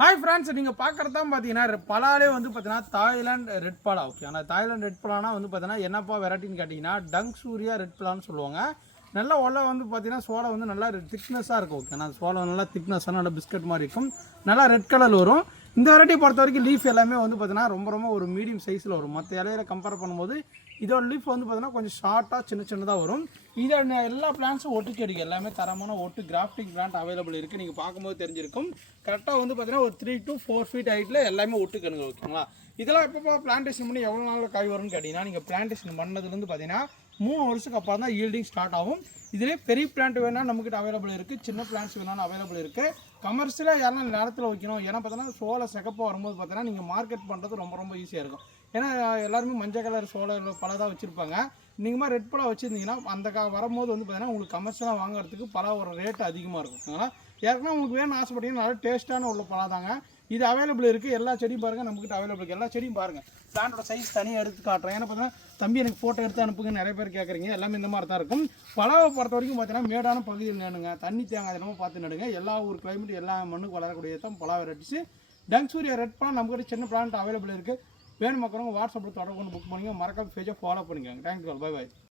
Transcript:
Hi friends, நீங்கள் பார்க்குறது தான் பார்த்தீங்கன்னா பலாலே வந்து பார்த்தீங்கன்னா தாய்லாந்து ரெட் பலா. ஓகே, ஆனால் தாய்லாந்து ரெட் பலானா வந்து பார்த்தீங்கன்னா என்னப்பா வெரைட்டின்னு கேட்டிங்கன்னா டங் சூரியா ரெட் பலான்னு சொல்லுவாங்க. நல்லா உள்ள வந்து பார்த்தீங்கன்னா சோளம் வந்து நல்லா திக்னஸாக இருக்கும். ஓகே, நான் சோளம் நல்லா திக்னஸாக நல்லா பிஸ்கட் மாதிரி இருக்கும், நல்லா ரெட் கலர் வரும். இந்த வெரைட்டி பொறுத்த வரைக்கும் லீஃப் எல்லாமே வந்து பார்த்தீங்கன்னா ரொம்ப ஒரு மீடியம் சைஸில் வரும். மற்ற இலையில கம்பேர் பண்ணும்போது இதோட லீஃப் வந்து பார்த்தீங்கன்னா கொஞ்சம் ஷார்ட்டாக சின்னதாக வரும். இதோட எல்லா பிளான்ஸும் ஒட்டுக்கு அடிக்கும், எல்லாமே தரமான ஒட்டு கிராஃப்டிங் பிளான்ட் அவைலபிள் இருக்குது. நீங்கள் பார்க்கும்போது தெரிஞ்சிருக்கும். கரெக்டாக வந்து பார்த்தீங்கன்னா ஒரு 3 to 4 feet ஹைட்டில் எல்லாமே ஒட்டுக்கணுங்க. ஓகேங்களா, இதெல்லாம் எப்போ பிளான்டேஷன் பண்ணி எவ்வளோ நாளில் காய் வரும்னு கேட்டிங்கன்னா, நீங்கள் பிளான்டேஷன் பண்ணதுலேருந்து பார்த்தீங்கன்னா 3 வருஷத்துக்கு அப்புறம் தான் ஈல்டிங் ஸ்டார்ட் ஆகும். இதிலே பெரிய பிளான்ட் வேணால் நம்மக்கிட்ட அவைலபிள் இருக்குது, சின்ன பிளான்ட்ஸ் வேணாலும் அவைலபிள் இருக்குது. கமர்ஷியலாக யாரும் நேரத்தில் வைக்கணும், ஏன்னா பார்த்தீங்கன்னா சோள செகப்பாக வரும்போது பார்த்தீங்கன்னா நீங்கள் மார்க்கெட் பண்ணுறது ரொம்ப ஈஸியாக இருக்கும். ஏன்னா எல்லாருமே மஞ்சள் கலர் சோள பழம் தான் வச்சுருப்பாங்க. நீங்கள் மாதிரி ரெட் பழம் வச்சுருந்தீங்கன்னா அந்த வரும்போது வந்து பார்த்தீங்கன்னா உங்களுக்கு கமர்ஷியலாக வாங்குறதுக்கு பழம் ஒரு ரேட்டு அதிகமாக இருக்கும். ஓகேங்களா, ஏற்கனவே உங்களுக்கு வேணும்னு ஆசைப்பட்டீங்கன்னா நல்லா டேஸ்ட்டான உள்ள பழம் தாங்க இது அவைலபிள் இருக்குது. எல்லா செடியும் பாருங்கள், நம்மக்கிட்ட அவைலபிள் இருக்குது. எல்லா செடியும் பாருங்கள், பிளான்ட்டோட சைஸ் தனியாக எடுத்து காட்டுறேன். ஏன்னா பார்த்தீங்கன்னா தம்பி எனக்கு ஃபோட்டோ எடுத்து அனுப்புங்க நிறைய பேர் கேட்குறீங்க. எல்லாமே இந்த மாதிரி தான் இருக்கும். பழாவை பொறுத்த வரைக்கும் பார்த்தீங்கன்னா மேடான பகுதியில் நடுங்க, தண்ணி தேங்காய் என்னமோ பார்த்து நடுங்க. எல்லா ஊர் கிளைமேட் எல்லா மண்ணுக்கு வளரக்கூடியது தான் பழா வெரைட்டிஸ். டங் சூரியா ரெட் பழம் நம்மக்கிட்ட சின்ன பிளான்ட் அவைலபிள் இருக்குது. வேணும் மக்களுங்க வாட்ஸ்அப்பில் தொடர்பு கொண்டு புக் பண்ணுங்க. மறக்காம பேஜை ஃபாலோ பண்ணிக்கோங்க. Thank you, bye bye.